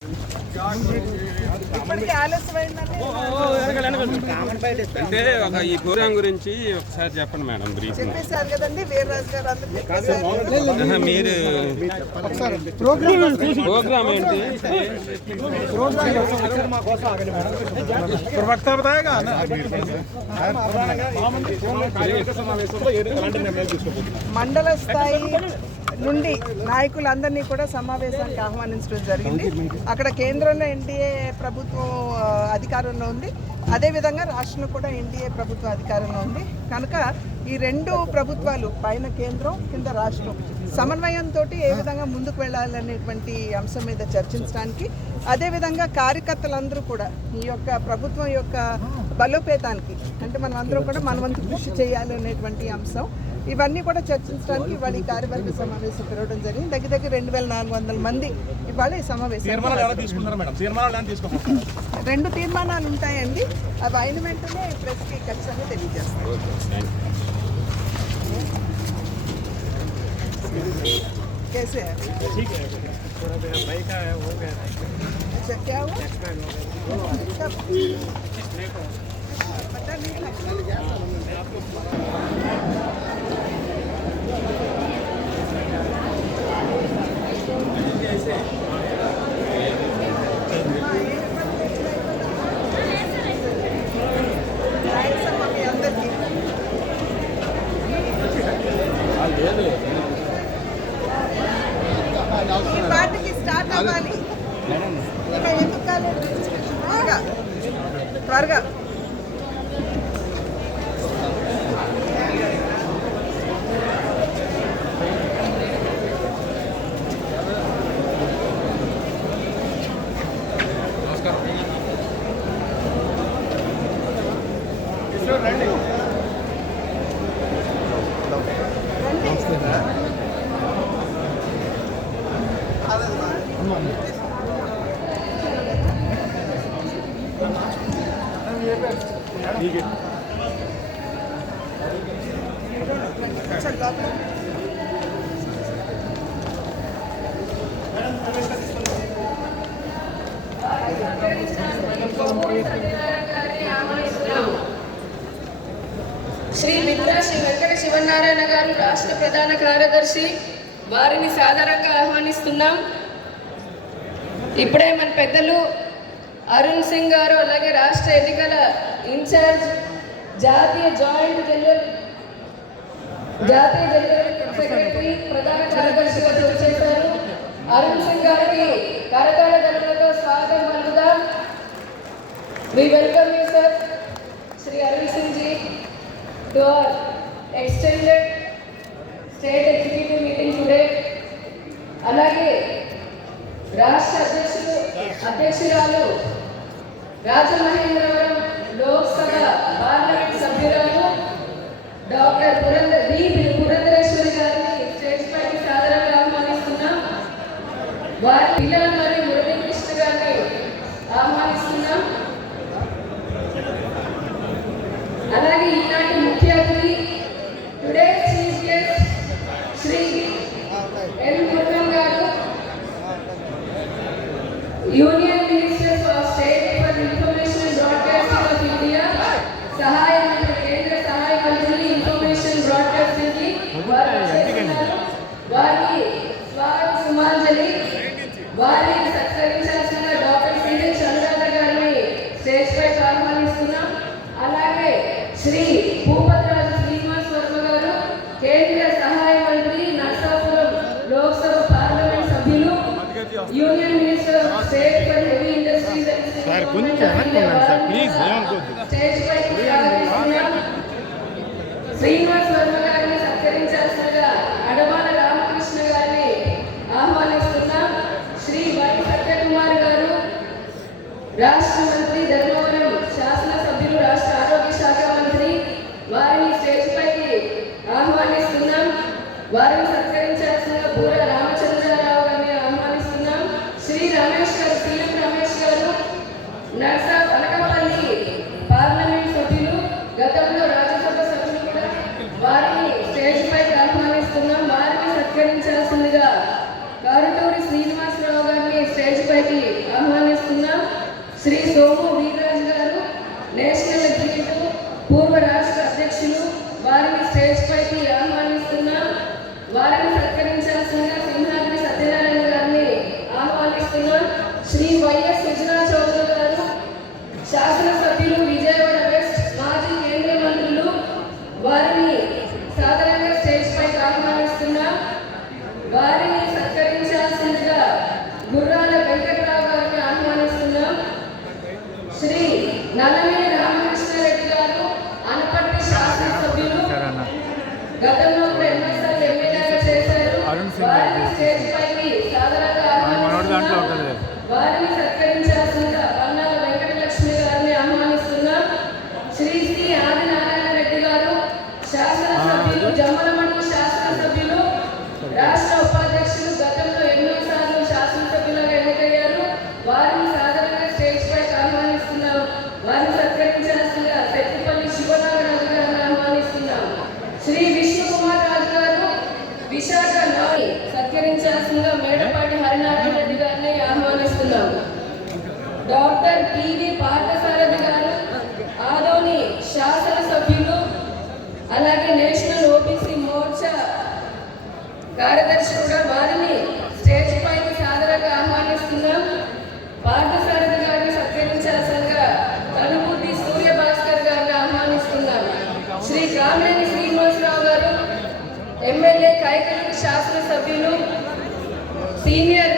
అంటే ఈ ప్రోగ్రామ్ గురించి ఒకసారి చెప్పండి మేడం బ్రీఫ్. చెప్పేశారు కదండి వీర్రాజు గారు అందరూ. మీరు प्रोग्राम ఏంటి? మండల స్థాయి నుండి నాయకులందరినీ కూడా సమావేశానికి ఆహ్వానించడం జరిగింది. అక్కడ కేంద్రంలో ఎన్డీఏ ప్రభుత్వం అధికారంలో ఉంది, అదేవిధంగా రాష్ట్రంలో కూడా ఎన్డీఏ ప్రభుత్వం అధికారంలో ఉంది. కనుక ఈ రెండు ప్రభుత్వాలు, పైన కేంద్రం కింద రాష్ట్రం, సమన్వయంతో ఏ విధంగా ముందుకు వెళ్ళాలనేటువంటి అంశం మీద చర్చించడానికి, అదేవిధంగా కార్యకర్తలందరూ కూడా ఈ యొక్క ప్రభుత్వం యొక్క బలోపేతానికి, అంటే మనం అందరం కూడా మనవంతు కృషి చేయాలనేటువంటి అంశం, ఇవన్నీ కూడా చర్చించడానికి ఇవాళ ఈ కార్యవర్గ సమావేశం పిలవడం జరిగింది. దగ్గర దగ్గర 2400 మంది ఇవాళ ఈ సమావేశం. 2 తీర్మానాలు ఉంటాయండి, అవి అయిన వెంటనే ప్రెస్కి ఖచ్చితంగా తెలియజేస్తాం. कैसे है? ठीक है, थोड़ा मेरा भाई का हो गया था। अच्छा क्या हुआ? पता नहीं ఈ పార్టీకి స్టార్ట్ అవ్వాలి. ఇంకా ఎందుకు కాలేదు? త్వరగా శ్రీ మిత్ర శ్రీ వెంకట శివనారాయణ గారు రాష్ట్ర ప్రధాన కార్యదర్శి, వారిని సాధారణంగా ఆహ్వానిస్తున్నాం. ఇప్పుడే మన పెద్దలు అరుణ్ సింగ్ గారు, అలాగే రాష్ట్ర ఎన్నికల ఇన్ఛార్జ్, జాతీయ జనరల్ సెక్రటరీ, ప్రధాన కార్యదర్శిగా చేశారు అరుణ్ సింగ్ గారికి కరతాళ ధ్వనులతో స్వాగతం పలుకుదాం. We welcome you, sir, Shri Arun Singh ji, to our extended state executive meeting today. అలాగే రాష్ట్ర అధ్యక్షురాలు రాజమహేంద్రవరం లోక్సభ పార్లమెంట్ సభ్యురాలు డాక్టర్ పురంధరేశ్వరి గారిని స్టేజ్ పైకి సాధారణంగా ఆహ్వానిస్తున్నాం. వారి పిల్లల మరియు మురళీకృష్ణ గారిని ఆహ్వానిస్తున్నాం. అలాగే ఈనాటి ముఖ్య అతిథి, టుడే చీఫ్ గెస్ట్ శ్రీ ఎన్ మురుగన్ గారు, union minister for state for information broadcasting of India, సహాయ మంత్రి, కేంద్ర సహాయ మంత్రి ఇన్ఫర్మేషన్ బ్రాడ్కాస్టింగ్ కి వారికి స్వాగత సుమాంజలి. వారిని సత్కరించాల్సిన డాక్టర్ సిఎన్ చంద్రరాజ గారిని స్టేజ్ పై ఆహ్వానిస్తున్నాం. అలాగే శ్రీ భూపతిరాజు శ్రీనివాస్ వర్మ గారు, కేంద్ర సహాయ మంత్రి, నర్సాపురం లోక్సభ పార్లమెంట్ సభ్యులు, union minister of state for heavy industries and stage పై శ్రీనివాస్ వర్మ గారిని సత్కరించాల్సిందిగా అడమాల రామకృష్ణ గారిని ఆహ్వానిస్తున్నాం. శ్రీ వై సత్యకుమార్ గారు, రాష్ట్ర మంత్రి, ధర్మవరం శాసనసభ్యులు, రాష్ట్ర ఆరోగ్య శాఖ మంత్రి, వారిని స్టేజ్ పైకి ఆహ్వానిస్తున్నాం. వారిని సత్కరించాల్సిన బూర రామచంద్రరావు గారిని ఆహ్వానిస్తున్నాం. శ్రీ రమేష్ గారు, సీఎం రమేష్ గారు, అనకాపల్లి పార్లమెంట్ సభ్యులు, గతంలో రాజ్యసభ సభ్యులు కూడా, వారిని స్టేజ్ పైకి ఆహ్వానిస్తున్నాం. వారిని సత్కరించాల్సిందిగా కారుటూరి శ్రీనివాసరావు గారిని స్టేజ్ పైకి శ్రీ సోము వీర్రాజు గారు, నేషనల్ ఎగ్జిక్యూటివ్ పూర్వ రాష్ట్ర అధ్యక్షులు, వారిని స్టేజ్ పైకి ఆహ్వానిస్తున్నాం. వారిని సత్కరించాల్సిందిగా సింహాద్రి సత్యనారాయణ గారిని ఆహ్వానిస్తున్నాం. శ్రీ వైఎస్ సుజనా చౌదరి గారు, శాసనసభ్యులు, విజయవాడ వెస్ట్ మాజీ కేంద్ర మంత్రులు, వారిని సాధారణంగా స్టేజ్ పైకి ఆహ్వానిస్తున్నాం. వారిని సత్కరించాల్సిందిగా గుర్రాల వెంకటరావు గారిని ఆహ్వానిస్తున్నాం. శ్రీ నల్లమిల్లి రామకృష్ణారెడ్డి గారు, అనపర్తి శాసనసభ్యులు, గతంలో ఎన్నిసార్లు ఎమ్మెల్యేగా చేశారు. వారిని స్టేజ్ పైకి సాధారణంగా ఆహ్వానిస్తున్నాం. వారిని సత్కరించాల్సిందిగా పన్నాల వెంకటలక్ష్మి గారిని ఆహ్వానిస్తున్నాం. శ్రీ శ్రీ ఆదినారాయణ రెడ్డి గారు, శాసనసభ్యులు, జమ్మలమడుగు శాసనసభ్యులు, రాష్ట్ర ఉపాధ్యక్షులు, గతంలో ఎన్నోసార్లు శాసనసభ్యులుగా ఎన్నికయ్యారు. వారిని సాధారణంగా స్టేజ్ పైకి ఆహ్వానిస్తున్నాం. వారిని సత్కరించాల్సిందిగా పెద్దపల్లి శివనాగరాజు గారిని ఆహ్వానిస్తున్నాం. శ్రీ విష్ణుకుమార్ రాజు గారు, విశాఖ నాని సత్కరించాల్సిందిగా మేడపాటి హరినారాయణ రెడ్డి గారిని ఆహ్వానిస్తున్నాం. డాక్టర్ పివి పార్థసారథి గారు, ఆదోని శాసనసభ్యులు, అలాగే నేషనల్ ఓబీసీ మోర్చా కార్యదర్శి కూడా, వారిని స్టేజ్ పైకి సాధారణంగా ఆహ్వానిస్తున్నాం. పార్థసారథి గారిని సత్కరించాల్సిందిగా కనుమూర్తి సూర్యభాస్కర్ గారిని ఆహ్వానిస్తున్నాం. శ్రీ కామినేని శ్రీనివాసరావు గారు, ఎమ్మెల్యే కైకలూరు శాసనసభ్యులు, సీనియర్